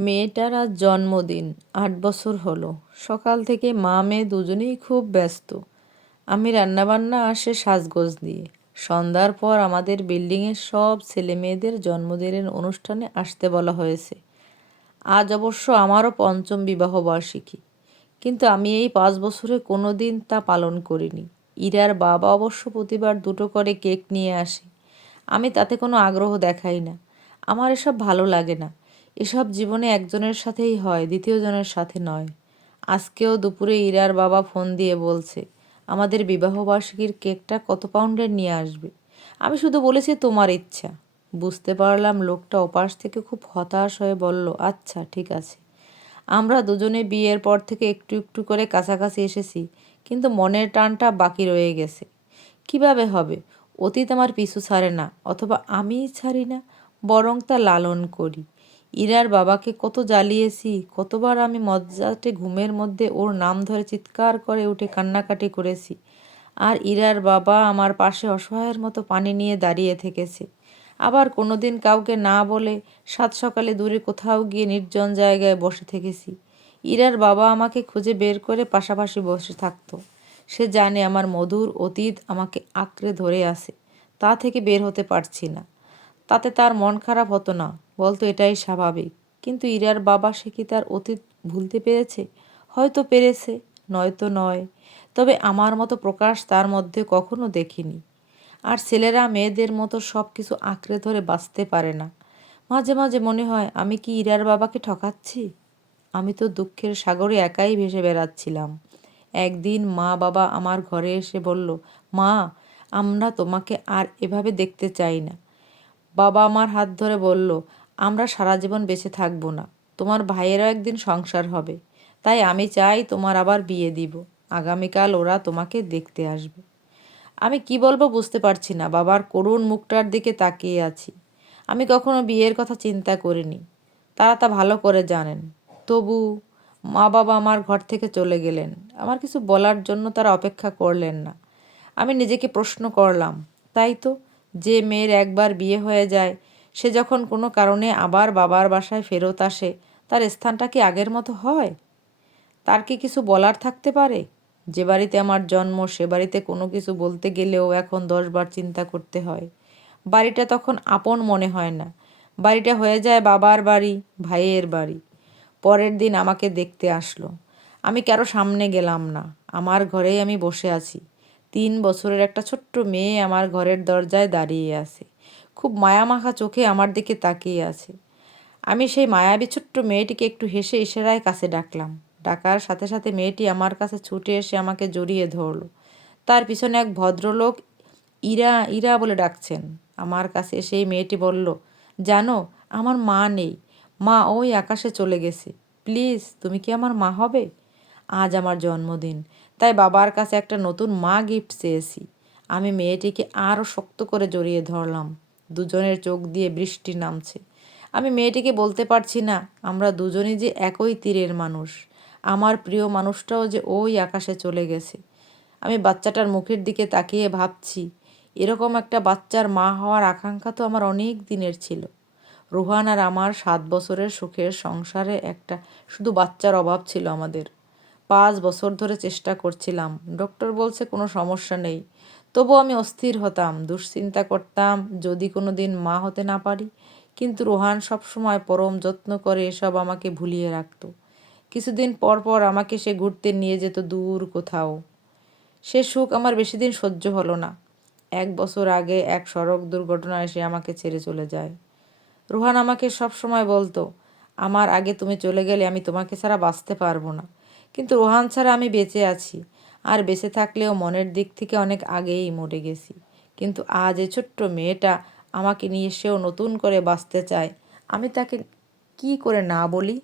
মেয়েটার আজ জন্মদিন। ৮ বছর হলো। সকাল থেকে মা মেয়ে দুজনেই খুব ব্যস্ত। আমি রান্নাবান্না আর সে সাজগোজ নিয়ে। সন্ধ্যার পর আমাদের বিল্ডিংয়ের সব ছেলেমেয়েদের জন্মদিনের অনুষ্ঠানে আসতে বলা হয়েছে। আজ অবশ্য আমারও পঞ্চম বিবাহবার্ষিকী। কিন্তু আমি এই ৫ বছরে কোনো দিন তা পালন করিনি। ইরার বাবা অবশ্য প্রতিবার দুটো করে কেক নিয়ে আসে। আমি তাতে কোনো আগ্রহ দেখাই না। আমার এসব ভালো লাগে না। এসব জীবনে একজনের সাথেই হয়, দ্বিতীয় জনের সাথে নয়। আজকেও দুপুরে ইরার বাবা ফোন দিয়ে বলছে, আমাদের বিবাহবার্ষিকীর কেকটা কত পাউন্ডের নিয়ে আসবে। আমি শুধু বলেছি তোমার ইচ্ছা। বুঝতে পারলাম লোকটা ওপাশ থেকে খুব হতাশ হয়ে বলল, আচ্ছা ঠিক আছে। আমরা দুজনে বিয়ের পর থেকে একটু একটু করে কাছাকাছি এসেছি, কিন্তু মনের টানটা বাকি রয়ে গেছে। কিভাবে হবে? অতীত আমার পিছু ছাড়ে না, অথবা আমিই ছাড়ি না, বরং তা লালন করি। ইরার বাবাকে কত জ্বালিয়েছি, কতবার আমি মজ্জাটে ঘুমের মধ্যে ওর নাম ধরে চিৎকার করে উঠে কান্নাকাটি করেছি। আর ইরার বাবা আমার পাশে অসহায়ের মতো পানি নিয়ে দাঁড়িয়ে থেকেছে। আবার কোনোদিন কাউকে না বলে সাত সকালে দূরে কোথাও গিয়ে নির্জন জায়গায় বসে থেকেছি। ইরার বাবা আমাকে খুঁজে বের করে পাশাপাশি বসে থাকতো। সে জানে আমার মধুর অতীত আমাকে আঁকড়ে ধরে আছে, তা থেকে বের হতে পারছি না। তাতে তার মন খারাপ হতো না, বলতো এটাই স্বাভাবিক। কিন্তু ইরার বাবা, সে কি তার অতীত ভুলতে পেরেছে? হয়তো পেরেছে, নয়তো নয়। তবে আমার মতো প্রকাশ তার মধ্যে কখনো দেখিনি। আর ছেলেরা মেয়েদের মতো সব কিছু আঁকড়ে ধরে বাঁচতে পারে না। মাঝে মাঝে মনে হয়, আমি কি ইরার বাবাকে ঠকাচ্ছি? আমি তো দুঃখের সাগরে একাই ভেসে বেড়াচ্ছিলাম। একদিন মা বাবা আমার ঘরে এসে বলল, মা, আমরা তোমাকে আর এভাবে দেখতে চাই না। বাবা আমার হাত ধরে বলল, আমরা সারা জীবন বেঁচে থাকবো না, তোমার ভাইয়েরও একদিন সংসার হবে। তাই আমি চাই তোমার আবার বিয়ে দিব। আগামীকাল ওরা তোমাকে দেখতে আসবে। আমি কি বলবো বুঝতে পারছি না। বাবার করুণ মুখটার দিকে তাকিয়ে আছি। আমি কখনো বিয়ের কথা চিন্তা করিনি, তারা তা ভালো করে জানেন। তবু মা বাবা আমার ঘর থেকে চলে গেলেন। আমার কিছু বলার জন্য তারা অপেক্ষা করলেন না। আমি নিজেকে প্রশ্ন করলাম, তাই তো, যে মেয়ের একবার বিয়ে হয়ে যায়, সে যখন কোনো কারণে আবার বাবার বাসায় ফেরত আসে, তার স্থানটা কি আগের মতো হয়? তার কি কিছু বলার থাকতে পারে? যে বাড়িতে আমার জন্ম, সে বাড়িতে কোনো কিছু বলতে গেলেও এখন 10 বার চিন্তা করতে হয়। বাড়িটা তখন আপন মনে হয় না। বাড়িটা হয়ে যায় বাবার বাড়ি, ভাইয়ের বাড়ি। পরের দিন আমাকে দেখতে আসলো। আমি কারো সামনে গেলাম না। আমার ঘরেই আমি বসে আছি। 3 বছরের একটা ছোট্ট মেয়ে আমার ঘরের দরজায় দাঁড়িয়ে আছে। খুব মায়ামাখা চোখে আমার দিকে তাকিয়ে আছে। আমি সেই মায়াবী ছোট্ট মেয়েটিকে একটু হেসে ইশারায় কাছে ডাকলাম। ডাকার সাথে সাথে মেয়েটি আমার কাছে ছুটে এসে আমাকে জড়িয়ে ধরল। তার পিছনে এক ভদ্রলোক ইরা ইরা বলে ডাকছেন। আমার কাছে সেই মেয়েটি বলল, জানো, আমার মা নেই। মা ওই আকাশে চলে গেছে। প্লিজ, তুমি কি আমার মা হবে? আজ আমার জন্মদিন, তাই বাবার কাছে একটা নতুন মা গিফট চেয়েছি। আমি মেয়েটিকে আরও শক্ত করে জড়িয়ে ধরলাম। দুজনের চোখ দিয়ে বৃষ্টি নামছে। আমি মেয়েটিকে বলতে পারছি না, আমরা দুজনই যে একই তীরের মানুষ। আমার প্রিয় মানুষটাও যে ওই আকাশে চলে গেছে। আমি বাচ্চাটার মুখের দিকে তাকিয়ে ভাবছি, এরকম একটা বাচ্চার মা হওয়ার আকাঙ্ক্ষা তো আমার অনেক দিনের ছিল। রুহান আর আমার 7 বছরের সুখের সংসারে একটা শুধু বাচ্চার অভাব ছিল আমাদের। 5 বছর ধরে চেষ্টা করছিলাম। ডক্টর বলছে কোনো সমস্যা নেই। তবু আমি অস্থির হতাম, দুশ্চিন্তা করতাম, যদি কোনো দিন মা হতে না পারি। কিন্তু রোহান সবসময় পরম যত্ন করে এসব আমাকে ভুলিয়ে রাখত। কিছুদিন পর পর আমাকে সে ঘুরতে নিয়ে যেত দূর কোথাও। সে সুখ আমার বেশি দিন সহ্য হলো না। 1 বছর আগে এক সড়ক দুর্ঘটনায় সে আমাকে ছেড়ে চলে যায়। রোহান আমাকে সব সময় বলতো, আমার আগে তুমি চলে গেলে আমি তোমাকে ছাড়া বাঁচতে পারবো না। কিন্তু রোহান ছাড়া আমি বেঁচে আছি। আর বেঁচে থাকলেও মনের দিক থেকে অনেক আগেই মরে গেছি। কিন্তু আজ এই ছোট্ট মেয়েটা আমাকে নিয়ে সেও নতুন করে বাঁচতে চায়। আমি তাকে কি করে না বলি?